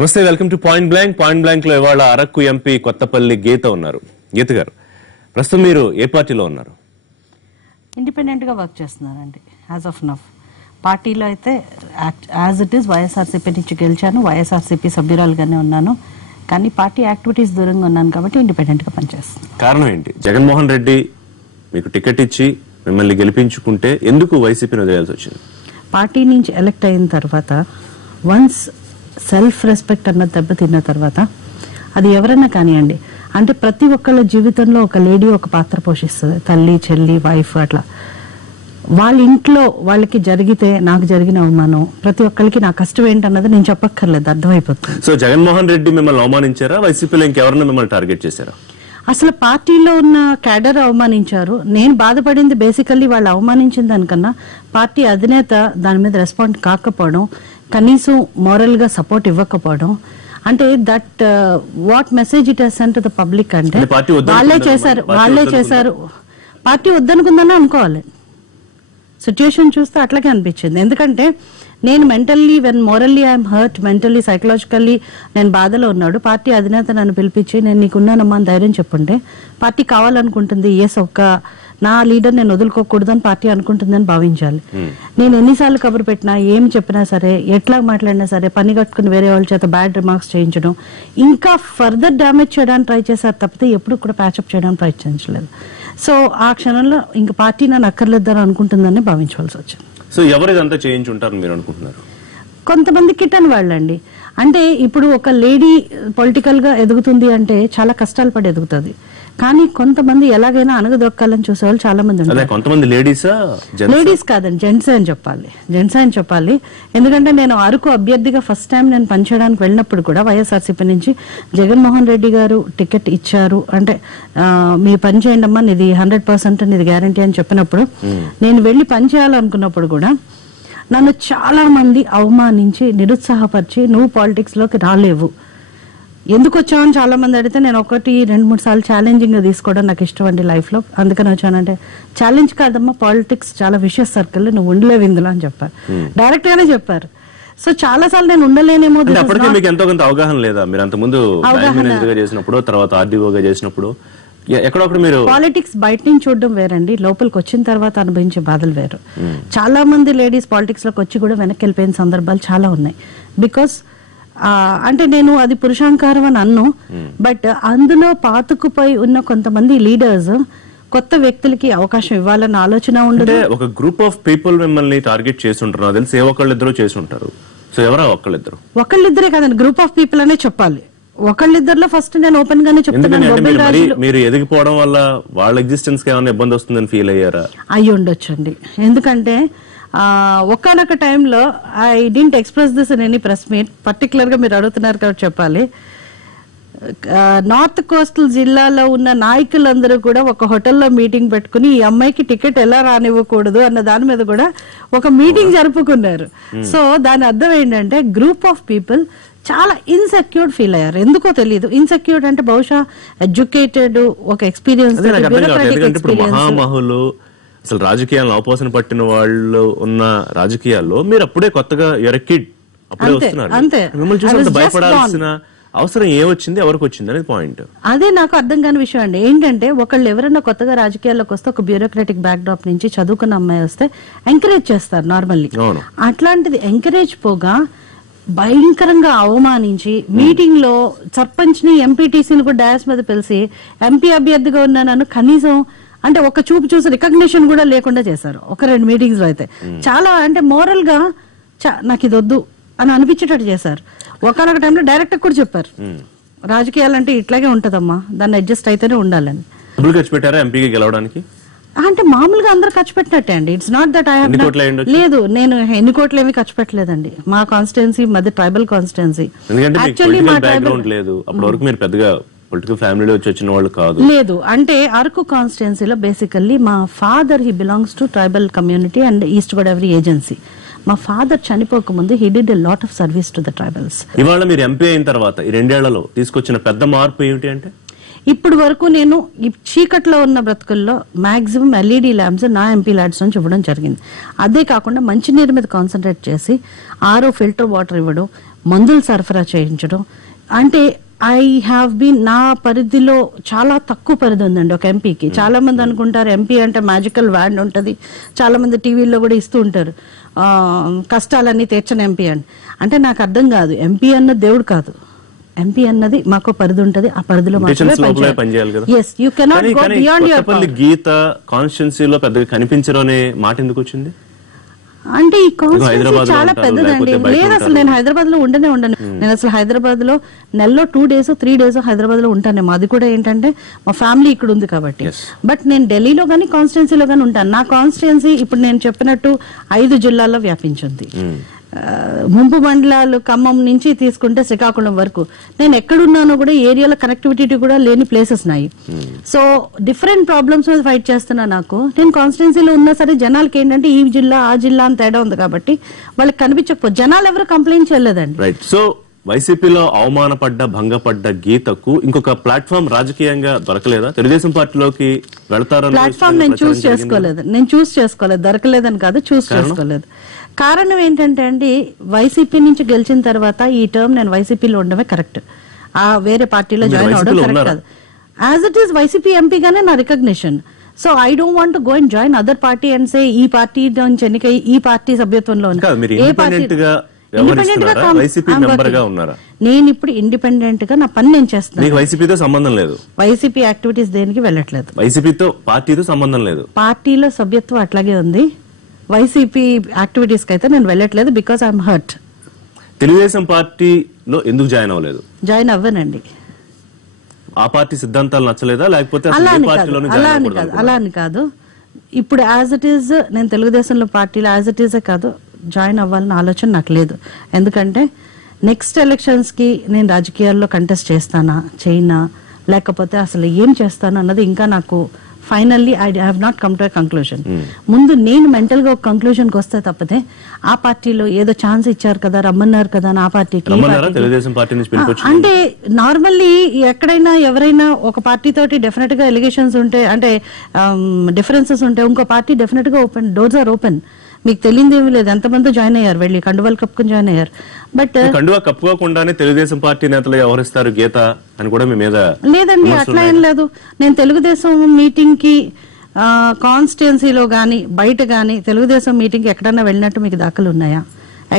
నమస్తే, welcome to point blank. Point blank లో ఇవాళ అరకు ఎంపీ కొత్తపల్లి గీత ఉన్నారు. గీత గారు, ప్రస్తుతం మీరు ఏ పార్టీలో ఉన్నారు? ఇండిపెండెంట్ గా వర్క్ చేస్తున్నానండి యాజ్ ఆఫ్ నౌ. పార్టీలో అయితే యాజ్ ఇట్ ఈస్ వైఎస్ఆర్సీపీ నుంచి గెలిచాను, వైఎస్ఆర్సీపీ సభ్యురాలుగానే ఉన్నాను. కానీ పార్టీ యాక్టివిటీస్ దూరంగా ఉన్నాను కాబట్టి ఇండిపెండెంట్ గా పనిచేస్తున్నాను. కారణం ఏంటి? జగన్మోహన్ రెడ్డి మీకు టికెట్ ఇచ్చి మిమ్మల్ని గెలిపించుకుంటే ఎందుకు వైసీపీని వదిలేయాల్సి వచ్చింది? పార్టీ నుంచి ఎలక్ట్ అయిన తర్వాత వన్స్ సెల్ఫ్ రెస్పెక్ట్ అన్నది దెబ్బతిన్న తర్వాత అది ఎవరైనా కానివ్వండి, అంటే ప్రతి ఒక్కళ్ళ జీవితంలో ఒక లేడీ ఒక పాత్ర పోషిస్తుంది. తల్లి, చెల్లి, వైఫ్, అట్లా వాళ్ళ ఇంట్లో వాళ్ళకి జరిగితే నాకు జరిగిన అవమానం, ప్రతి ఒక్కరికి నా కష్టం ఏంటన్నది నేను చెప్పక్కర్లేదు, అర్థమైపోతుంది. సో జగన్మోహన్ రెడ్డి మిమ్మల్ని అవమానించారా? వైసీపీలో ఇంకెవరైనా మిమ్మల్ని టార్గెట్ చేశారా? అసలు పార్టీలో ఉన్న క్యాడర్ అవమానించారు. నేను బాధపడింది బేసికల్లీ వాళ్ళు అవమానించిన దానికన్నా పార్టీ అధినేత దాని మీద రెస్పాండ్ కాకపోవడం, కనీసం మోరల్ గా సపోర్ట్ ఇవ్వకపోవడం. అంటే that what message it has sent to the public అంటే వాళ్ళే చేశారు. పార్టీ వద్దనుకుందని అనుకోవాలి. సిచ్యుయేషన్ చూస్తే అట్లాగే అనిపించింది. ఎందుకంటే నేను mentally morally I'm hurt, mentally psychologically నేను బాధలో ఉన్నాడు. పార్టీ అధినేత నన్ను పిలిపించి నేను నీకున్నానమ్మా అని ధైర్యం చెప్పుంటే పార్టీ కావాలనుకుంటుంది, ఒక్క నా లీడర్ నేను వదులుకోకూడదు అని పార్టీ అనుకుంటుందని భావించాలి. నేను ఎన్నిసార్లు కబురు పెట్టినా, ఏం చెప్పినా సరే, ఎట్లా మాట్లాడినా సరే, పని కట్టుకుని వేరే వాళ్ళ చేత బ్యాడ్ రిమార్క్స్ చేయించడం, ఇంకా ఫర్దర్ డ్యామేజ్ చేయడానికి ట్రై చేశారు తప్పితే ఎప్పుడు కూడా ప్యాచప్ చేయడానికి ప్రయత్నించలేదు. సో ఆ క్షణంలో ఇంక పార్టీ నన్ను అక్కర్లేదని అనుకుంటుందని భావించవలసి వచ్చింది. సో ఎవరు ఇదంతా చేయించుంటారు మీరు అనుకుంటున్నారు? కొంతమంది కిటన్ వాళ్ళండి. అంటే ఇప్పుడు ఒక లేడీ పొలిటికల్ గా ఎదుగుతుంది అంటే చాలా కష్టాలు పడి ఎదుగుతుంది. కానీ కొంతమంది ఎలాగైనా అనగదొక్కాలని చూసేవాళ్ళు చాలా మంది ఉంటారు. కొంతమంది లేడీస్ కాదండి, జెంట్స్ అని చెప్పాలి. ఎందుకంటే నేను అరకు అభ్యర్థిగా ఫస్ట్ టైం నేను పనిచేయడానికి వెళ్ళినప్పుడు కూడా వైఎస్ఆర్సీపీ నుంచి జగన్మోహన్ రెడ్డి గారు టికెట్ ఇచ్చారు. అంటే మీరు పని చేయండి అమ్మా, నీది 100% నీది గ్యారంటీ అని చెప్పినప్పుడు నేను వెళ్లి పని చేయాలనుకున్నప్పుడు కూడా నన్ను చాలా మంది అవమానించి నిరుత్సాహపరిచి నువ్వు పాలిటిక్స్ లోకి రాలేవు, ఎందుకు వచ్చావని చాలా మంది అడిగితే నేను 1-2-3 సార్లు ఛాలెంజింగ్ గా తీసుకోవడం నాకు ఇష్టం అండి లైఫ్ లో. అందుకని వచ్చానంటే ఛాలెంజ్ కాదమ్మా, పాలిటిక్స్ చాలా విషయస్ సర్కిల్, నువ్వు ఉండలేవు ఇందులో అని చెప్పారు. డైరెక్ట్ గానే చెప్పారు. సో చాలా సార్లు నేను ఉండలేనేమో. మీకు ఎంతో కొంత అవగాహన లేదా? మీరు అంతకుముందు చేసినప్పుడు, తర్వాత ఆర్డీఓగా చేసినప్పుడు ఎక్కడొక్కడ మీరు పాలిటిక్స్ బయట నుంచి చూడడం వేరండి, లోపలికి వచ్చిన తర్వాత అనుభవించే బాధలు వేరు. చాలా మంది లేడీస్ పాలిటిక్స్ లోకి వచ్చి కూడా వెనక్కి వెళ్ళిపోయిన సందర్భాలు చాలా ఉన్నాయి. బికాస్ అంటే నేను అది పురుషాంకారం అని అన్ను, బట్ అందులో పాతుకుపోయి ఉన్న కొంతమంది లీడర్స్ కొత్త వ్యక్తులకి అవకాశం ఇవ్వాలన్న ఆలోచన ఉండదు. ఒక గ్రూప్ ఆఫ్ పీపుల్ మిమ్మల్ని టార్గెట్ చేసి ఉంటారు, తెలిసి ఒకళ్ళిద్దరు చేసి ఉంటారు. సో ఎవరా ఒకళ్ళిద్దరే కాదండి, గ్రూప్ ఆఫ్ పీపుల్ అనే చెప్పాలి. ఒకళ్ళిద్దరిలో ఫస్ట్ నేను ఓపెన్ గానే చెప్తున్నాను. మీరు ఎదిగిపోవడం వల్ల వాళ్ళ ఎగ్జిస్టెన్స్ కి ఏమైనా ఇబ్బంది వస్తుందని ఫీల్ అయ్యారా? అయ్యి ఉండొచ్చండి. ఎందుకంటే ఒక్కనొక టైంలో I didn't express this in any press meet, particular గా మీరు అడుగుతున్నారు కాబట్టి చెప్పాలి. నార్త్ కోస్టల్ జిల్లాలో ఉన్న నాయకులందరూ కూడా ఒక హోటల్లో మీటింగ్ పెట్టుకుని ఈ అమ్మాయికి టికెట్ ఎలా రానివ్వకూడదు అన్న దాని మీద కూడా ఒక మీటింగ్ జరుపుకున్నారు. సో దాని అర్థం ఏంటంటే గ్రూప్ ఆఫ్ పీపుల్ చాలా ఇన్సెక్యూర్డ్ ఫీల్ అయ్యారు. ఎందుకో తెలియదు. ఇన్సెక్యూర్డ్ అంటే బహుశా ఎడ్యుకేటెడ్, ఒక ఎక్స్పీరియన్స్, మహామహులు, అసలు రాజకీయాలను అవపోసన పట్టిన వాళ్ళు ఉన్న రాజకీయాల్లో మీరు అప్పుడే కొత్తగా కిడ్ అప్పుడే వస్తున్నారు. మిమ్మల్ని చూసి భయపడాల్సిన అవసరం ఏమొచ్చింది, ఎవరికి వచ్చింది అనేది పాయింట్. అదే నాకు అర్థం కాని విషయం అండి. ఏంటంటే ఒకళ్ళు ఎవరైనా కొత్తగా రాజకీయాల్లోకి వస్తే ఒక బ్యూరోక్రాటిక్ బ్యాక్ డ్రాప్ నుంచి చదువుకున్న అమ్మాయి వస్తే ఎంకరేజ్ చేస్తారు నార్మల్లీ. అట్లాంటిది ఎంకరేజ్ పోగా భయంకరంగా అవమానించి మీటింగ్ లో సర్పంచ్ ని, ఎంపీటీసీని కూడా డయాస్ మీద పిలిచి ఎంపీ అభ్యర్థిగా ఉన్నాను కనీసం అంటే ఒక చూపు చూసి రికగ్నిషన్ కూడా లేకుండా చేశారు 1-2 మీటింగ్స్ లో. అయితే చాలా అంటే మోరల్ గా నాకు ఇది వద్దు అని అనిపించేటట్టు చేశారు. ఒకనొక టైంలో డైరెక్ట్ కూడా చెప్పారు, రాజకీయాలంటే ఇట్లాగే ఉంటదమ్మా, దాన్ని అడ్జస్ట్ అయితేనే ఉండాలని. ఖర్చు పెట్టారా ఎంపీకి గెలవడానికి? అంటే మామూలుగా అందరు ఖర్చు పెట్టినట్టే అండి. It's not that I have లేదు, నేను ఎన్ని కోట్లు ఏమి ఖర్చు పెట్టలేదండి. మా కాన్స్టిట్యున్సీ మాది ట్రైబల్ కాన్స్టిట్యున్సీ. యాక్చువల్లీ మా ట్రైబల్ లేదు, అప్పటి వరకు మీరు పెద్దగా పొలిటికల్ ఫ్యామిలీ వచ్చి వచ్చిన వాళ్ళు కాదు. లేదు, అంటే అరకు కాన్స్టిట్యున్సీలో బేసికల్లీ మా father he belongs to tribal community and east Godavari agency. మా ఫాదర్ చనిపోక ముందు he did a lot of service to the tribals. ఇవాళ మీరు ఎంపీ అయిన తర్వాత ఈ 2 ఏళ్లలో తీసుకొచ్చిన పెద్ద మార్పు ఏమిటి అంటే? ఇప్పుడు వరకు నేను ఈ చీకట్లో ఉన్న బ్రతుకుల్లో మాక్సిమం ఎల్ఈడి ల్యాంప్స్ నా ఎంపీ ల్యాడ్స్ నుంచి ఇవ్వడం జరిగింది. అదే కాకుండా మంచినీరు మీద కాన్సన్ట్రేట్ చేసి ఆరో ఫిల్టర్ వాటర్ ఇవ్వడం, మందులు సరఫరా చేయించడం. అంటే ఐ హ్యావ్ బీన్, నా పరిధిలో చాలా తక్కువ పరిధి ఉందండి ఒక ఎంపీకి. చాలా మంది అనుకుంటారు ఎంపీ అంటే మ్యాజికల్ వ్యాండ్ ఉంటుంది, చాలా మంది టీవీల్లో కూడా ఇస్తూ ఉంటారు కష్టాలన్నీ తీర్చని ఎంపీ అని. అంటే నాకు అర్థం కాదు, ఎంపీ అన్న దేవుడు కాదు, ఎంపీ అన్నది మాకు పరిధి ఉంటది, ఆ పరిధిలో పనిచేయాలి. Yes, you cannot go beyond your గీత కాన్స్టిట్యున్సీలో పెద్దగా కనిపించడం అనే మాట ఎందుకు వచ్చింది? అంటే ఈ కాన్స్టిట్యున్సీ చాలా పెద్దదండి. లేదు, అసలు నేను హైదరాబాద్ లో ఉండను. నేను అసలు హైదరాబాద్ లో నెలలో 2 days 3 days హైదరాబాద్ లో ఉంటానేమో. అది కూడా ఏంటంటే మా ఫ్యామిలీ ఇక్కడ ఉంది కాబట్టి. బట్ నేను ఢిల్లీలో గానీ కాన్స్టిట్యున్సీలో గానీ ఉంటాను. నా కాన్స్టిట్యున్సీ ఇప్పుడు నేను చెప్పినట్టు 5 జిల్లాల్లో వ్యాపించింది. ముంపు మండలాలు ఖమ్మం నుంచి తీసుకుంటే శ్రీకాకుళం వరకు నేను ఎక్కడున్నానో కూడా ఏరియాలో కనెక్టివిటీ కూడా లేని ప్లేసెస్ ఉన్నాయి. సో డిఫరెంట్ ప్రాబ్లమ్స్ మీద ఫైట్ చేస్తున్నా. నాకు నేను కాన్స్టిట్యున్సీలో ఉన్నా సరే జనాలకి ఏంటంటే ఈ జిల్లా ఆ జిల్లా అని తేడా ఉంది కాబట్టి వాళ్ళకి కనిపించకపోతే జనాలు ఎవరు కంప్లైంట్ చేయలేదండి. సో వైసీపీలో అవమానపడ్డ భంగపడ్డ గీతకు ఇంకొక ప్లాట్ఫామ్ రాజకీయంగా దొరకలేదా? తెలుగుదేశం పార్టీలోకి వెళ్తారని ప్లాట్ఫామ్ నేను చూస్ చేసుకోలేదు, దొరకలేదని కాదు, చూస్ చేసుకోలేదు. కారణం ఏంటంటే అండి, వైసీపీ నుంచి గెలిచిన తర్వాత ఈ టర్మ్ నేను వైసీపీలో ఉండడమే కరెక్ట్, ఆ వేరే పార్టీలో జాయిన్ అవడం కరెక్ట్ కాదు. యాజ్ ఇట్ ఈస్ వైసీపీ ఎంపీగానే నా recognition. So I don't want to go and join other party and say ఈ పార్టీ నుంచి ఎన్నికై ఈ పార్టీ సభ్యత్వంలో నేను ఇప్పుడు ఇండిపెండెంట్ గా నా పని నేను చేస్తాను. వైసీపీతో సంబంధం లేదు, వైసీపీ యాక్టివిటీస్ దేనికి వెళ్ళట్లేదు, వైసీపీతో పార్టీతో సంబంధం లేదు, పార్టీలో సభ్యత్వం అట్లాగే ఉంది. వైసీపీ యాక్టివిటీస్ కి అయితే నేను వెళ్ళట్లేదు బికాస్ ఐఎమ్ హర్ట్. తెలుగుదేశం పార్టీలో ఎందుకు జాయిన్ అవ్వలేదు? జాయిన్ అవ్వనండి. ఆ పార్టీ సిద్ధాంతాలు నచ్చలేదా, లేకపోతే అలా అని కాదు. ఇప్పుడు యాజ్ ఇట్ ఈజ్ నేను తెలుగుదేశంలో పార్టీలో యాజ్ ఇట్ ఈజే కాదు జాయిన్ అవ్వాలన్న ఆలోచన నాకు లేదు. ఎందుకంటే నెక్స్ట్ ఎలక్షన్స్ కి నేను రాజకీయాల్లో కంటెస్ట్ చేస్తానా చేయనా లేకపోతే అసలు ఏం చేస్తాను అన్నది ఇంకా నాకు finally I have not come to a conclusion. ముందు నేను మెంటల్ గా ఒక కంక్లూజన్ కి వస్తే తప్పితే ఆ పార్టీలో ఏదో ఛాన్స్ ఇచ్చారు కదా, రమ్మన్నారు కదా నా పార్టీకి, అంటే నార్మల్లీ ఎక్కడైనా ఎవరైనా ఒక పార్టీ తోటి డెఫినెట్ గా ఎలిగేషన్స్ ఉంటే అంటే డిఫరెన్సెస్ ఉంటే ఇంకో పార్టీ డెఫినెట్ గా ఓపెన్, డోర్స్ ఆర్ ఓపెన్. మీకు తెలియదు ఏమీ లేదు, ఎంతమంది జాయిన్ అయ్యారు, వెళ్ళి కండువాలు కప్పుకుని జాయిన్ అయ్యారు. బట్ కండువా కప్పుకోకుండానే తెలుగుదేశం పార్టీ నేతలు వ్యవహరిస్తారు గీత అని కూడా మీ మీద లేదండి, అట్లా ఏం లేదు. నేను తెలుగుదేశం మీటింగ్ కి కాన్స్టిట్యున్సీలో గానీ బయట గానీ తెలుగుదేశం మీటింగ్ కి ఎక్కడన్నా వెళ్ళినట్టు మీకు దాఖలు ఉన్నాయా?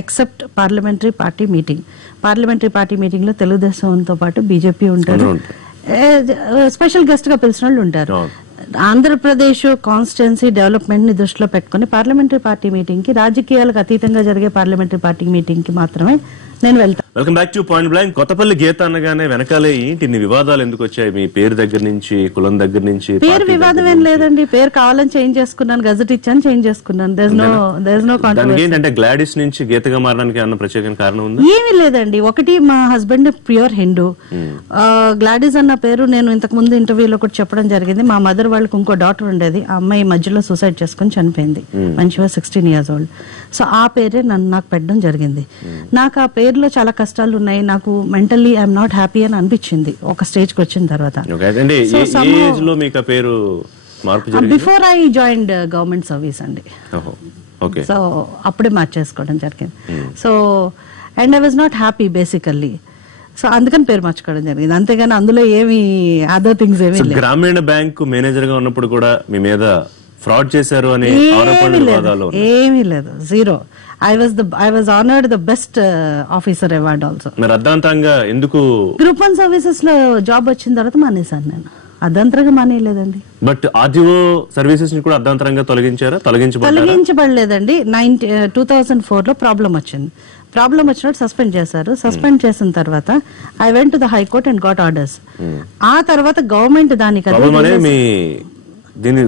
Except parliamentary party meeting. Parliamentary party meeting లో తెలుగుదేశంతో పాటు బీజేపీ ఉంటారు, స్పెషల్ గెస్ట్ గా పిలిచిన వాళ్ళు ఉంటారు. ఆంధ్రప్రదేశ్ కాన్స్టిట్యున్సీ డెవలప్మెంట్ ని దృష్టిలో పెట్టుకుని పార్లమెంటరీ పార్టీ మీటింగ్ కి, రాజకీయాలకు అతీతంగా జరిగే పార్లమెంటరీ పార్టీ మీటింగ్ కి మాత్రమే నేను వెళ్తాను. Welcome back to point blank. Kothapalli Geetha అనగానే వెనకాలే ఏంటి ఇన్ని వివాదాలు ఎందుకు వచ్చాయి? మీ పేరు దగ్గర నుంచి, కులం దగ్గర నుంచి. పేరు వివాదం ఏం లేదండి, పేరు కావాలని చేంజ్ చేసుకున్నాను, గజెట్ ఇచ్చాను, చేంజ్ చేసుకున్నాను. ఏంటంటే గ్లాడిస్ నుంచి గీతగా మారడానికి అన్న ప్రత్యేక కారణం ఉంది? ఏమీ లేదండి. ఒకటి, మా హస్బెండ్ ప్యూర్ హిందూ. గ్లాడిస్ అన్న పేరు నేను ఇంతకు ముందు ఇంటర్వ్యూలో కూడా చెప్పడం జరిగింది. మా మదర్ వాళ్ళకి ఇంకో డాటర్ ఉండేది, ఆ అమ్మాయి మధ్యలో సూసైడ్ చేసుకుని చనిపోయింది when she was 16 years old. So ఆ పేరే నాకు పెట్టడం జరిగింది. నాకు ఆ పేరులో చాలా కష్టాలు ఉన్నాయి, నాకు మెంటల్లీ ఐఎమ్ నాట్ హ్యాపీ అని అనిపించింది ఒక స్టేజ్ కి వచ్చిన తర్వాత. Before I joined government service అండి, సో అప్పుడే మార్చేసుకోవడం జరిగింది. So and I was not happy basically, so అందుకని పేరు మార్చుకోవడం జరిగింది. అంతేగాని అందులో ఏమి అదర్ థింగ్స్ ఏమి లేదు. గ్రామీణ బ్యాంకు మేనేజర్ గా ఉన్నప్పుడు కూడా మీ మీద ఫ్రాడ్ చేశారు అని ఏమీ లేదు, zero. I was honored the best officer award also. మరి అర్ధాంతరంగా ఎందుకు గ్రూప్ 1 సర్వీసెస్ లో జాబ్ వచ్చిన తర్వాత మానేశాను నేను. అర్ధాంతరంగా మానేయలేదండి. బట్ ఆర్టీఓ సర్వీసెస్ ని కూడా అర్ధాంతరంగా తొలగించబడలేదండి. 2004 లో ప్రాబ్లం వచ్చింది. ప్రాబ్లం వచ్చినట్టు సస్పెండ్ చేశారు. సస్పెండ్ చేసిన తర్వాత I went to the high court and got orders. ఆ తర్వాత గవర్నమెంట్ దానికి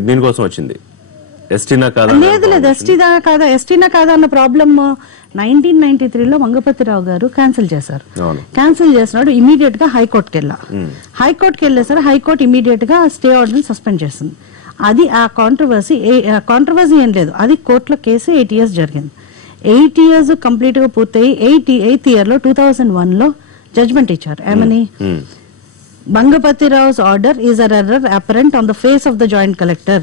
దీనికోసం వచ్చింది. లేదు ఎస్టీనా కాదా అన్న ప్రాబ్లమ్ 1993లో మంగపతిరావు గారు క్యాన్సిల్ చేశారు. క్యాన్సిల్ చేసినాడు, ఇమీడియట్ గా హైకోర్టుకి వెళ్ళేసారు. హైకోర్టు ఇమీడియట్ గా స్టే ఆర్డర్ సస్పెండ్ చేసింది. అది ఆ కాంట్రవర్సీ ఏం లేదు, అది కోర్టులో కేసు 8 years జరిగింది. 8 years కంప్లీట్ గా పూర్తయి 8th year లో 2001లో జడ్జ్మెంట్ ఇచ్చారు. ఏమని, Bangapati Rao's order is an error apparent on the face of the joint collector.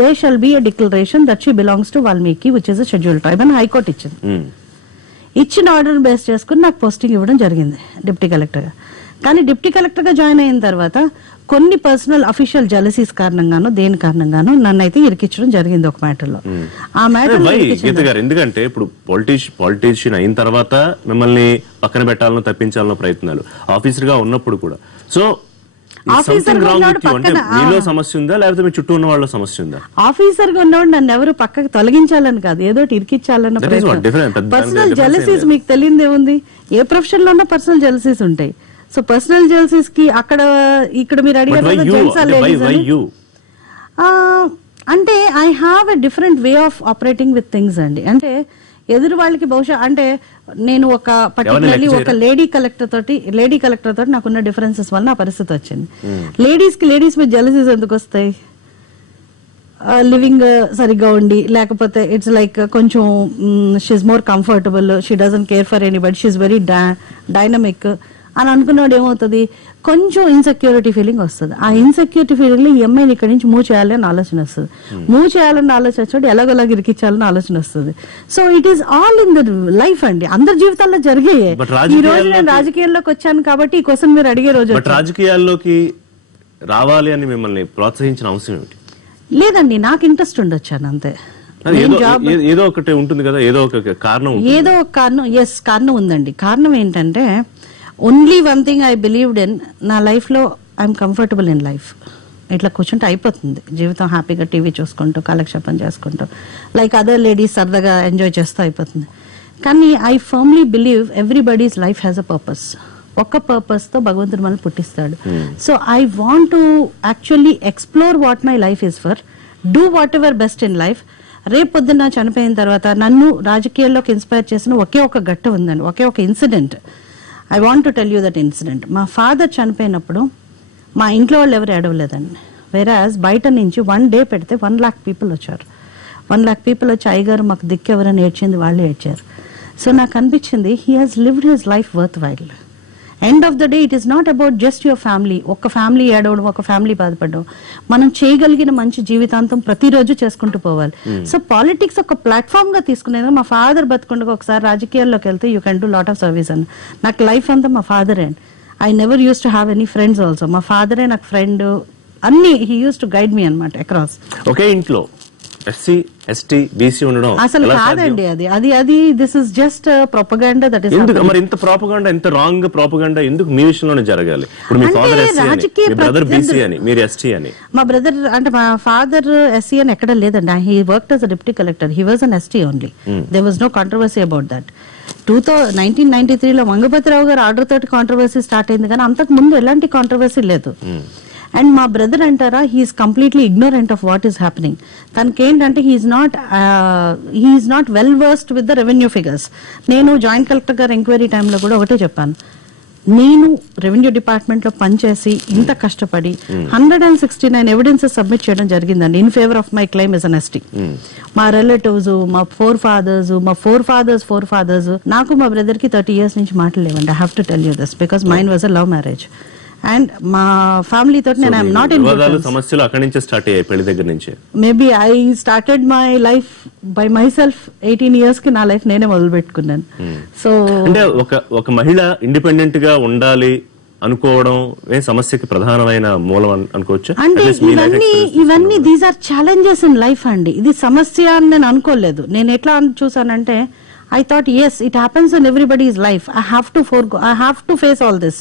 There shall be a declaration that she belongs to Valmiki, which is a scheduled tribe. And High Court ఇచ్చింది. ఇచ్చిన order base చేసుకుని నాకు posting ఇవ్వడం జరిగింది deputy కలెక్టర్గా. కానీ deputy కలెక్టర్గా join అయిన తర్వాత కొన్ని పర్సనల్ అఫీషియల్ జెలసీస్ కారణంగానో దేని కారణంగానో నన్ను అయితే ఇరికించడం జరిగింది ఒక మ్యాటర్లో. ఆ మ్యాటర్ ఎందుకంటే ఇప్పుడు పాలిటీషియన్ అయిన తర్వాత మిమ్మల్ని పక్కన పెట్టాలనో తప్పించాలనో ప్రయత్నాలు, ఆఫీసర్ గా ఉన్నప్పుడు కూడా. సో ఆఫీసర్ గా మీలో సమస్య ఉందా లేకపోతే మీ చుట్టూ ఉన్న వాళ్ళ సమస్య ఉందా? ఆఫీసర్ గా ఉన్నవాడు నన్ను ఎవరు పక్కకు తొలగించాలని కాదు, ఏదో ఇరికించాలన్న పర్సనల్ జెలసీస్ మీకు తెలియదు ఏముంది, ఏ ప్రొఫెషన్ లో ఉన్నా పర్సనల్ జెలసీస్ ఉంటాయి. సో పర్సనల్ జెలసీస్ కి అక్కడ ఇక్కడ మీరు అడిగారు అంటే I have a different way of operating with things అండి. అంటే ఎదురు వాళ్ళకి బహుశా అంటే నేను ఒక పర్టికులర్లీ ఒక లేడీ కలెక్టర్ తోటి నాకున్న డిఫరెన్సెస్ వల్ల నా పరిస్థితి వచ్చింది. లేడీస్ మీద జెలసీస్ ఎందుకు వస్తాయి? లివింగ్ సరిగ్గా ఉండి, లేకపోతే ఇట్స్ లైక్ కొంచెం she's more comfortable, she doesn't care for anybody, she's very dynamic అని అనుకున్నాడు ఏమవుతుంది, కొంచెం ఇన్సెక్యూరిటీ ఫీలింగ్ వస్తుంది. ఆ ఇన్సెక్యూరిటీ ఫీలింగ్ లో ఈ అమ్మాయిని ఇక్కడి నుంచి మూవ్ చేయాలని ఆలోచన వస్తుంది. మూవ్ చేయాలని ఆలోచన వచ్చినప్పుడు ఎలాగోలాగా ఇరికించాలని ఆలోచన వస్తుంది. So it is all in the life అండి, అందరి జీవితాల్లో జరిగాయి. ఈ రోజు నేను రాజకీయాల్లోకి వచ్చాను కాబట్టి ఈ క్వశ్చన్ మీరు అడిగే రోజు రాజకీయాల్లోకి రావాలి అని మిమ్మల్ని ప్రోత్సహించిన అవసరం ఏమిటి? లేదండి, నాకు ఇంట్రెస్ట్ ఉండొచ్చాను అంతే. ఏదో ఒకటి ఉంటుంది కదా, ఏదో ఒక కారణం. ఎస్, కారణం ఉందండి. కారణం ఏంటంటే only one thing I believed in, నా లైఫ్ లో ఐఎమ్ కంఫర్టబుల్ ఇన్ లైఫ్. ఇట్లా కూర్చుంటే అయిపోతుంది జీవితం, హ్యాపీగా టీవీ చూసుకుంటూ కాలక్షేపం చేసుకుంటూ లైక్ అదర్ లేడీస్ సరదాగా ఎంజాయ్ చేస్తూ అయిపోతుంది. కానీ I firmly believe everybody's life has a purpose. ఒక్క పర్పస్ తో భగవంతుడు మనల్ని పుట్టిస్తాడు. So I want to actually explore what my life is for, do whatever best in life. రేపు పొద్దున్న చనిపోయిన తర్వాత నన్ను రాజకీయాల్లోకి ఇన్స్పైర్ చేసిన ఒకే ఒక ఘట్టం ఉందండి, ఒకే ఒక incident. I want to tell you that incident. మా ఫాదర్ చనిపోయినప్పుడు మా ఇంట్లో వాళ్ళు ఎవరు ఏడవలేదండి. వేరాజ్ బయట నుంచి 1 day పెడితే 1 lakh people వచ్చారు. 1 lakh people వచ్చి అయ్యగారు మాకు దిక్కు ఎవరైనా ఏడ్చింది, వాళ్ళే ఏడ్చారు. సో నాకు అనిపించింది he has lived his life worth while. End of the day it is not about just your family. ఒక ఫ్యామిలీ ఏడవడం, ఒక ఫ్యామిలీ బాధపడడం, మనం చేయగలిగిన మంచి జీవితాంతం ప్రతిరోజు చేసుకుంటూ పోవాలి. సో పాలిటిక్స్ ఒక ప్లాట్ఫామ్ గా తీసుకునేది. మా ఫాదర్ బతుకుండగా ఒకసారి రాజకీయాల్లోకి వెళ్తే you can do lot of service అని. నాకు లైఫ్ అంతా మా father and I never use to have any friends also. మా ఫాదరే నాకు ఫ్రెండ్, అన్ని హీ యూస్ టు గైడ్ మీ అనమాట అక్రాస్. ఒకే ఇంట్లో ఎస్సీ ఎస్టీ బీసీ ఉండడం అసలు కాదండి, అది this is just propaganda. That is మరి ఇంత ప్రొపగండా, ఇంత రాంగ్ ప్రొపగండా ఎందుకు మీ విషయంలోనే జరగాలి? ఇప్పుడు మీ ఫాదర్ ఎస్సీ అని, మీ బ్రదర్ బీసీ అని, మీరు ఎస్టీ అని. మా బ్రదర్ అంటే మా ఫాదర్ ఎస్సీ అని ఎక్కడ లేదండి. He worked as a deputy collector. He was an ST only. There was no controversy about that. 1993లో మంగపతిరావు గారు ఆర్డర్ తోటి కాంట్రవర్సీ స్టార్ట్ అయింది, కానీ అంతకు ముందు ఎలాంటి కాంట్రవర్సీ లేదు. అండ్ మా బ్రదర్ అంటారా, he's completely ignorant of what is happening. తనకేంటంటే he's not well versed with the revenue figures. నేను జాయింట్ కలెక్టర్ గారు ఎంక్వైరీ టైంలో కూడా ఒకటే చెప్పాను, నేను రెవెన్యూ డిపార్ట్మెంట్ లో పనిచేసి ఇంత కష్టపడి 169 ఎవిడెన్సెస్ సబ్మిట్ చేయడం జరిగిందండి in favour of my claim as an ST. మా రిలేటివ్స్, మా ఫోర్ ఫాదర్స్, నాకు మా బ్రదర్ కి 30 years నుంచి మాట్లాడలేవండి. I have to tell you this because mine was a love marriage. And మా ఫ్యామిలీ తోటి నేను ఐఎమ్ నాట్ ఇన్ సమస్యలు అక్కడి నుంచి స్టార్ట్ అయ్యాయి, పెళ్లి దగ్గర నుంచి. Maybe I started my life by my self. 18 years కి నా లైఫ్ నేనే మొదలు పెట్టుకున్నాను. సో అంటే ఒక మహిళ ఇండిపెండెంట్ గా ఉండాలి అనుకోవడం సమస్యకి ప్రధానమైన మూలం అనుకోవచ్చు. అంటే ఇవన్నీ these are challenges in life అండి. ఇది సమస్య అని నేను అనుకోలేదు. నేను ఎట్లా చూసానంటే I thought, yes, it happens in everybody's life. I have to face all this.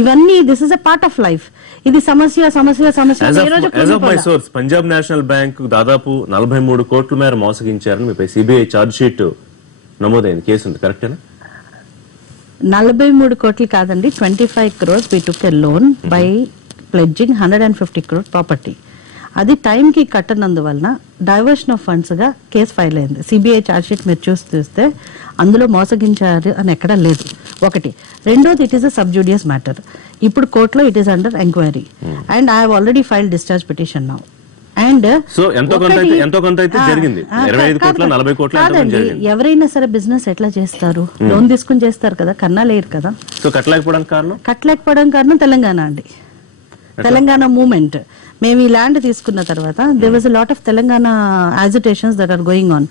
Ivanni, this is a part of life. Idi samasya. As of my source, Punjab National Bank దాదాపు 43 కోట్ల మేర మోసగించారని మీపై సిబిఐ ఛార్జ్ షీట్ నమోదైంది. Case ఉంది, కరెక్టేనా? 43 కోట్లు కాదండి, 25 crores we took a loan by pledging 150 crore property. అది టైంకి కట్టనందువలన డైవర్షన్ ఆఫ్ ఫండ్స్ గా కేసు ఫైల్ అయింది. సిబిఐ ఛార్జ్ షీట్ మీరు చూస్తే అందులో మోసగించారు అని ఎక్కడా లేదు. ఒకటి. రెండోది, ఇట్ ఈస్ అ సబ్జూడియస్ మ్యాటర్. ఇప్పుడు కోర్టులో it is under enquiry and I have already filed discharge petition now. And ఎవరైనా సరే బిజినెస్ ఎట్లా చేస్తారు? లోన్ తీసుకుని చేస్తారు కదా, కన్నా లేరు కదా. సో కట్టలేకపోవడానికి కారణం తెలంగాణ అండి. తెలంగాణ మూవ్మెంట్. మేము ఈ ల్యాండ్ తీసుకున్న తర్వాత there was a lot of Telangana agitations that are going on.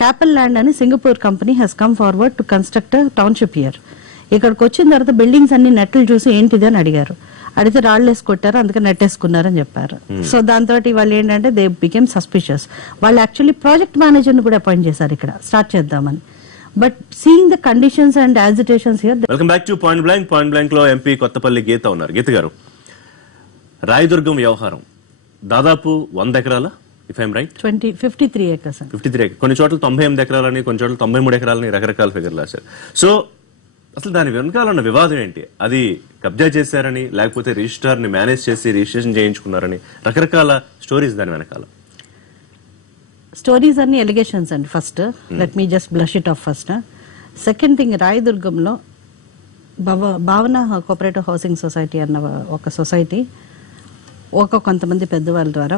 CapitaLand అని Singapore company has come forward to construct township here. ఇక్కడికి వచ్చిన తర్వాత బిల్డింగ్స్ అన్ని నెట్లు చూసి ఏంటిది అని అడిగారు. అడిగితే రాళ్ళు వేసి కొట్టారు, అందుకే నెట్టేసుకున్నారని చెప్పారు. సో దాంతో వాళ్ళు ఏంటంటే దే బికేమ్ సస్పిషియస్. వాళ్ళు యాక్చువల్లీ ప్రాజెక్ట్ మేనేజర్ ని కూడా అపాయింట్ చేశారు ఇక్కడ స్టార్ట్ చేద్దామని. But seeing the conditions and agitations here. Welcome back to point blank. Point blank లో ఎంపీ కొత్తపల్లి గీత ఉన్నారు. గీత గారు, రాయదుర్గం వ్యవహారం దాదాపు 100 ఎకరాల, ఇఫ్ ఐఎమ్ రైట్, 53 acres. 53 కొన్ని చోట్ల 98 ఎకరాలని, కొన్ని చోట్ల 93 ఎకరాలని రకరకాల ఫిగర్లు రాశారు. సో అసలు దాని వెనకాల ఉన్న వివాదం ఏంటి? అది కబ్జా చేశారని, లేకపోతే రిజిస్ట్రార్ ని మేనేజ్ చేసి రిజిస్ట్రేషన్ చేయించుకున్నారని, రకరకాల స్టోరీస్ దాని వెనకాల. స్టోరీస్ అన్ని ఎలిగేషన్స్ అండి. First let me just brush it off first. Second thing, రాయదుర్గంలో భావన కోఆపరేటివ్ హౌసింగ్ సొసైటీ అన్న ఒక సొసైటీ కొంతమంది పెద్దవాళ్ళ ద్వారా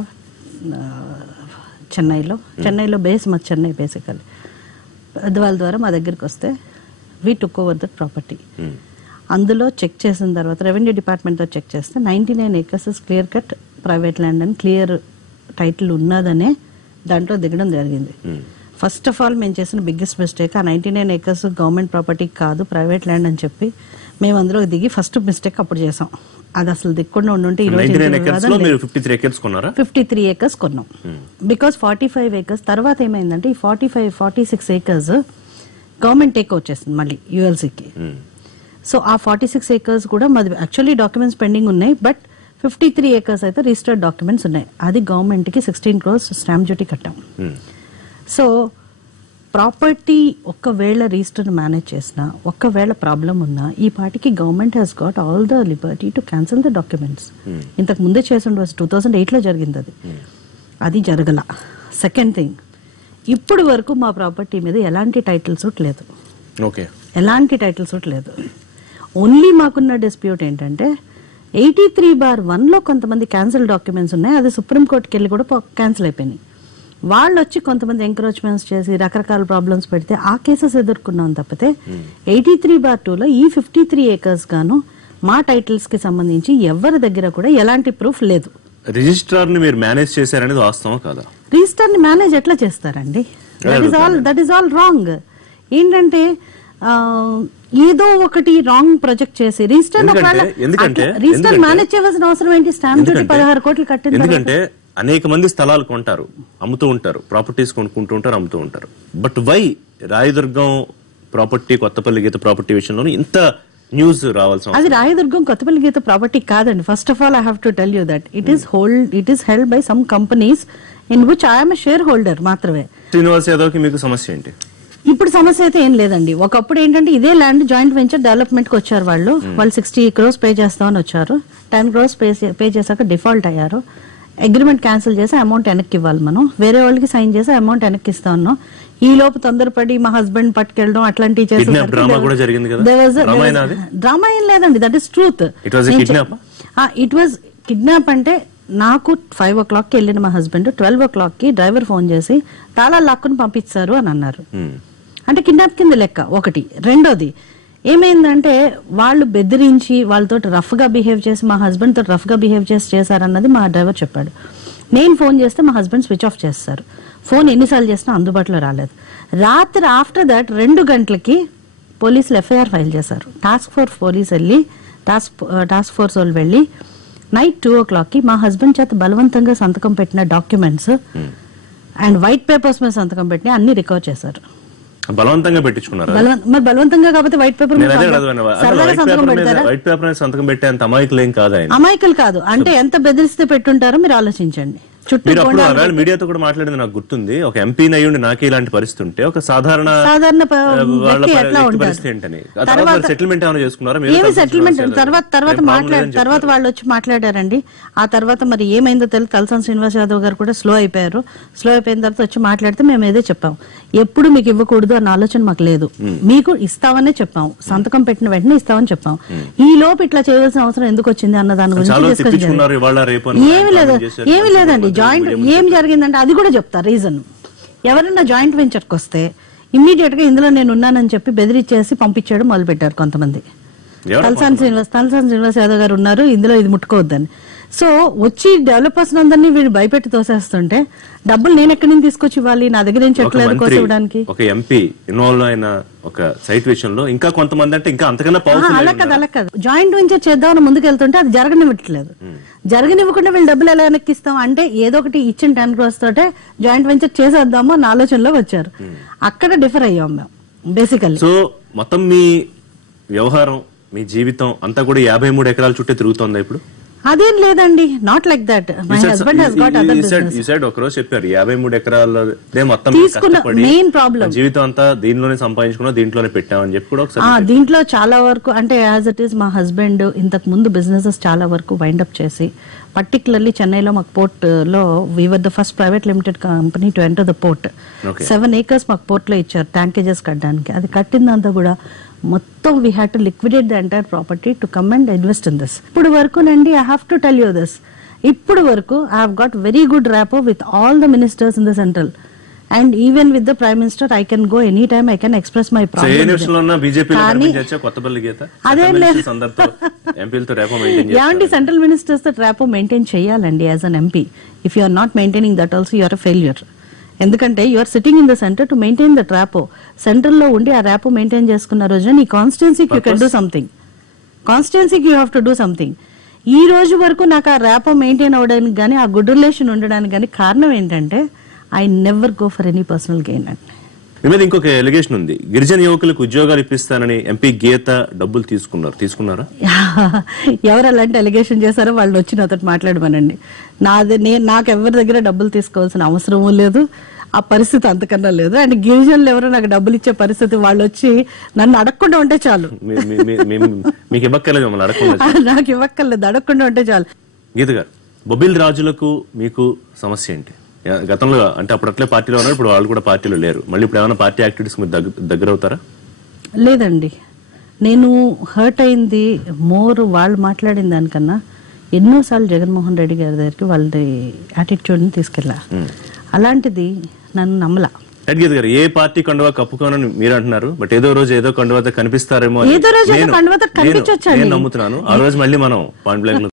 చెన్నైలో బేస్ మా చెన్నై బేసికల్లీ పెద్దవాళ్ళ ద్వారా మా దగ్గరికి వస్తే we took over the property. అందులో చెక్ చేసిన తర్వాత రెవెన్యూ డిపార్ట్మెంట్ తో చెక్ చేస్తే 99 acres clear cut private land అని క్లియర్ టైటిల్ ఉన్నదనే దాంట్లో దిగడం జరిగింది. ఫస్ట్ ఆఫ్ ఆల్ మేము చేసిన బిగ్గెస్ట్ మిస్టేక్, ఆ 99 acres గవర్నమెంట్ ప్రాపర్టీ కాదు ప్రైవేట్ ల్యాండ్ అని చెప్పి మేము అందులో దిగి ఫస్ట్ మిస్టేక్ అప్పుడు చేసాం. అది అసలు దిక్కుండా ఉండుంటే 53 acres కొన్నాం. బికాస్ 45 acres తర్వాత ఏమైందంటే ఈ 46 acres గవర్నమెంట్ టేక్ వచ్చేసింది మళ్ళీ యూఎల్సీకి. సో ఆ 46 acres కూడా మాది యాక్చువల్లీ డాక్యుమెంట్స్ పెండింగ్ ఉన్నాయి. బట్ 53 acres అయితే రిజిస్టర్డ్ డాక్యుమెంట్స్ ఉన్నాయి. అది గవర్నమెంట్ కి 16 crores స్టాంప్ డ్యూటీ కట్టాం. సో ప్రాపర్టీ ఒక్కవేళ రిజిస్టర్ మేనేజ్ చేసినా, ఒక్కవేళ ప్రాబ్లం ఉన్నా, ఈ పార్టీకి government has got all the Liberty to cancel the documents. ఇంతకు ముందే చేసి ఉండవచ్చు, 2008లో జరిగింది అది. అది జరగల. సెకండ్ థింగ్, ఇప్పుడు వరకు మా ప్రాపర్టీ మీద ఎలాంటి టైటిల్ సూట్ లేదు. ఎలాంటి టైటిల్ సూట్ లేదు. ఓన్లీ మాకున్న డిస్ప్యూట్ ఏంటంటే 83/1 కొంతమంది క్యాన్సిల్ డాక్యుమెంట్స్ ఉన్నాయి. అది సుప్రీంకోర్టుకి వెళ్ళి కూడా క్యాన్సిల్ అయిపోయినాయి. వాళ్ళు వచ్చి కొంతమంది ఎంక్రోచ్మెంట్స్ చేసి రకరకాల ప్రాబ్లమ్స్ పెడితే ఆ కేసెస్ ఎదుర్కొన్నాం తప్పితే 83/2లో ఈ 53 acres గాను మా టైటిల్స్ కి సంబంధించి ఎవరి దగ్గర కూడా ఎలాంటి ప్రూఫ్ లేదు. రిజిస్ట్రార్ ని మీరు మేనేజ్ చేశారనేది వాస్తవం కాదా? రిజిస్టర్ ని మేనేజ్ ఎట్లా చేస్తారండి? That is all wrong. ఏంటంటే ఏదో ఒకటి రాంగ్ ప్రొజెక్ట్ చేసి రిజిస్టర్ మేనేజ్ చేయవలసిన అవసరం ఏంటి? స్టాంప్ డ్యూటీ 16 కోట్లు కట్టింది. ఎందుకంటే అనేక మంది స్థలాలు కొంటారు, అమ్ముతూ ఉంటారు, ప్రాపర్టీస్ కొనుక్కుంటూ ఉంటారు, అమ్ముతూ ఉంటారు. But why Rayadurgam property, Kothapalli Geetha property విషయంలో ఇంత న్యూస్ రావాల్సిన? అది రాయదుర్గం కొత్తపల్లి గీత ప్రాపర్టీ కాదండి. First of all I have to tell you that it is held by some companies in which I'm a shareholder మాత్రమే. శ్రీనివాస్ యాదవ్ కి మీకు సమస్య ఏంటి? ఇప్పుడు సమస్య అయితే ఏం లేదండి. ఒకప్పుడు ఏంటంటే ఇదే ల్యాండ్ జాయింట్ వెంచర్ డెవలప్మెంట్ కి వచ్చారు వాళ్ళు 60 crores పే చేస్తామని వచ్చారు. 10 crores పే చేశాక డిఫాల్ట్ అయ్యారు. అగ్రిమెంట్ క్యాన్సిల్ చేసి అమౌంట్ వెనక్కి ఇవ్వాలి. మనం వేరే వాళ్ళకి సైన్ చేసి అమౌంట్ వెనక్కి ఇస్తా ఉన్నాం. ఈ లోపు తొందరపడి మా హస్బెండ్ పట్టుకెళ్ళడం అట్లాంటివి చేసి డ్రామా ఏం లేదండి. That is truth. It was kidnap. అంటే నాకు 5 o'clock వెళ్ళిన మా హస్బెండ్ 12 o'clock డ్రైవర్ ఫోన్ చేసి తాళాలు లాక్కుని పంపిస్తారు అని అన్నారు. అంటే కిడ్నాప్ కింద లెక్క ఒకటి. రెండోది ఏమైందంటే వాళ్ళు బెదిరించి వాళ్ళతో రఫ్ గా బిహేవ్ చేసి మా హస్బెండ్ తోటి రఫ్ గా బిహేవ్ చేసి చేశారన్నది మా డ్రైవర్ చెప్పాడు. నేను ఫోన్ చేస్తే మా హస్బెండ్ స్విచ్ ఆఫ్ చేస్తారు. ఫోన్ ఎన్నిసార్లు చేసినా అందుబాటులో రాలేదు. రాత్రి ఆఫ్టర్ దట్ 2 గంటలకి పోలీసులు ఎఫ్ఐఆర్ ఫైల్ చేశారు. టాస్క్ ఫోర్స్ వాళ్ళు వెళ్ళి నైట్ 2 o'clock మా హస్బెండ్ చేత బలవంతంగా సంతకం పెట్టిన డాక్యుమెంట్స్ అండ్ వైట్ పేపర్స్ మీద సంతకం పెట్టిన అన్ని రికవర్ చేశారు. బలవంతంగా పెట్టించుకున్నారు. మరి బలవంతంగా కాబట్టి వైట్ పేపర్ సంతకం పెట్టే అంత అమాయకులేం కాదు. అమాయకులు కాదు అంటే ఎంత బెదిరిస్తే పెట్టుంటారో మీరు ఆలోచించండి. మీడియాతో కూడా మాట్లాడింది నాకు గుర్తుంది. ఒక ఎంపీ అయ్యుండి నాకే ఇలాంటి పరిస్థితి ఉంటే ఒక సాధారణ పరిస్థితి ఏంటని సెటిల్మెంట్ ఏమైనా చేసుకున్నారా? ఏమి సెటిల్మెంట్ తర్వాత వాళ్ళు వచ్చి మాట్లాడారండి. ఆ తర్వాత మరి ఏమైందో తెలియదు. తలసాని శ్రీనివాస్ యాదవ్ గారు కూడా స్లో అయిపోయారు. స్లో అయిపోయిన తర్వాత వచ్చి మాట్లాడితే మేము ఏదో చెప్పాం. ఎప్పుడు మీకు ఇవ్వకూడదు అన్న ఆలోచన మాకు లేదు. మీకు ఇస్తామనే చెప్పాం. సంతకం పెట్టిన వెంటనే ఇస్తామని చెప్పాం. ఈ లోపు ఇట్లా చేయవలసిన అవసరం ఎందుకు వచ్చింది అన్న దాని గురించి ఏమి లేదండి. జాయింట్ ఏం జరిగిందంటే అది కూడా చెప్తా రీజన్. ఎవరన్నా జాయింట్ వెంచర్కి వస్తే ఇమ్మీడియట్ గా ఇందులో నేను ఉన్నానని చెప్పి బెదిరించేసి పంపించడం మొదలు పెట్టారు కొంతమంది. తలసాని శ్రీనివాస్ యాదవ్ గారు ఉన్నారు ఇందులో, ఇది ముట్టుకోవద్దని. సో వచ్చి డెవలపర్స్ అందరినీ వీడు భయపెట్టి తోసేస్తుంటే డబ్బులు నేను ఎక్కడి నుంచి తీసుకొచ్చి ఇవ్వాలి, నా దగ్గర ఏం చెట్లేదు కోసం ఇవ్వడానికి. ఒక ఎంపీ ఇన్వాల్వ్ అయిన ఒక సైట్ విషయంలో ఇంకా కొంతమంది అంటే ఇంకా అంతకన్నా అలా కాదు జాయింట్ వెంచర్ చేద్దామని ముందుకు వెళ్తుంటే అది జరగనివ్వట్లేదు. జరగనివ్వకుండా వీళ్ళు డబ్బులు ఎలా వెనక్కిస్తాం అంటే ఏదో ఒకటి ఇచ్చిన 10 crores తోటే జాయింట్ వెంచర్ చేసేద్దాము అన్న ఆలోచనలో వచ్చారు. అక్కడ డిఫర్ అయ్యాం మేము బేసికల్లీ. సో మొత్తం మీ వ్యవహారం, మీ జీవితం అంతా కూడా 53 ఎకరాల చుట్టే తిరుగుతోందా ఇప్పుడు? అదేం లేదండి, not like that. My husband has got other business. You said ఒక రోజు చెప్పారు 53 ఎకరాలదే మొత్తం తీసుకున్న మెయిన్ ప్రాబ్లం జీవితం అంతా దీంట్లోనే సంపాదించుకున్నా, దీంట్లోనే పెట్టామని చెప్పి కూడా ఒకసారి. దీంట్లో చాలా వరకు అంటే యాజ్ ఇట్ ఈస్ మా హస్బెండ్ ఇంతకు ముందు బిజినెసెస్ చాలా వరకు వైండప్ చేసి, పర్టికులర్లీ చెన్నైలో మాకు పోర్ట్ లో we're the first private limited company to enter the port. 7 acres మాకు పోర్ట్ లో ఇచ్చారు ట్యాంకేజెస్ కట్టడానికి. అది కట్టిందంతా కూడా మొత్తం we had to liquidate the entire property to come and invest in this. ఇప్పుడు వరకు నండి I have to tell you this, ఇప్పుడు వరకు I have got very good rapport with all the ministers in the central and even with the prime minister. I can go any time, I can express my problem. ఏమండి central ministers తో rapport maintain చేయాలండి as an MP. If you are not maintaining that also you are a failure. ఎందుకంటే you are sitting in the centre to maintain that rapport. Central లో ఉండి ఆ rapport maintain చేసుకున్న రోజున నీ కాన్స్టిట్యున్సీకి యూ కెన్ డూ సంథింగ్. కాన్స్టిట్యున్సీకి you have to do something. ఈ రోజు వరకు నాకు ఆ ర్యాపో మెయింటైన్ అవ్వడానికి కానీ, ఆ గుడ్ రిలేషన్ ఉండడానికి కానీ కారణం ఏంటంటే I never go for any personal gain అండి. మీ మీద ఇంకొక ఎలిగేషన్ ఉంది, గిరిజన యువకులకు ఉద్యోగాలు ఇప్పిస్తానని ఎంపీ గీత డబ్బులు తీసుకున్నారా? ఎవరు అలాంటి ఎలిగేషన్ చేశారో వాళ్ళు వచ్చి నాతో మాట్లాడమనండి. నాకు ఎవరి దగ్గర డబ్బులు తీసుకోవాల్సిన అవసరమూ లేదు, ఆ పరిస్థితి అంతకన్నా లేదు. అండ్ గిరిజనులు ఎవరో నాకు డబ్బులు ఇచ్చే పరిస్థితి, వాళ్ళు వచ్చి నన్ను అడగకుండా ఉంటే చాలు. మీకు ఇవ్వక్కర్లేదు, నాకు ఇవ్వక్కర్లేదు, అడగకుండా ఉంటే చాలు. గీత గారు, బొబ్బిల్ రాజులకు మీకు సమస్య ఏంటి? గతంలో అంటే అప్పుడు అట్లే పార్టీలో ఉన్నారు, ఇప్పుడు వాళ్ళు కూడా పార్టీలో లేరు. మళ్ళీ ఇప్పుడు ఏమైనా పార్టీ యాక్టివిటీస్ మీరు దగ్గర అవుతారా? లేదండి, నేను హర్ట్ అయింది మోర్ వాళ్ళు మాట్లాడిన దానికన్నా ఎన్నోసార్లు జగన్మోహన్ రెడ్డి గారి దగ్గరికి వాళ్ళ యాటిట్యూడ్ ని తీసుకెళ్లా. అలాంటిది నన్ను నమ్మలా. గీత గారు, ఏ పార్టీ కండువా కప్పుకోనని మీరు అంటున్నారు, బట్ ఏదో రోజు ఏదో కండువాతో కనిపిస్తారేమో ఏదో రోజు కండువాతో కనిపించొచ్చండి నేను నమ్ముతున్నాను. ఆ రోజు మళ్ళీ మనం పాయింట్ బ్లాంక్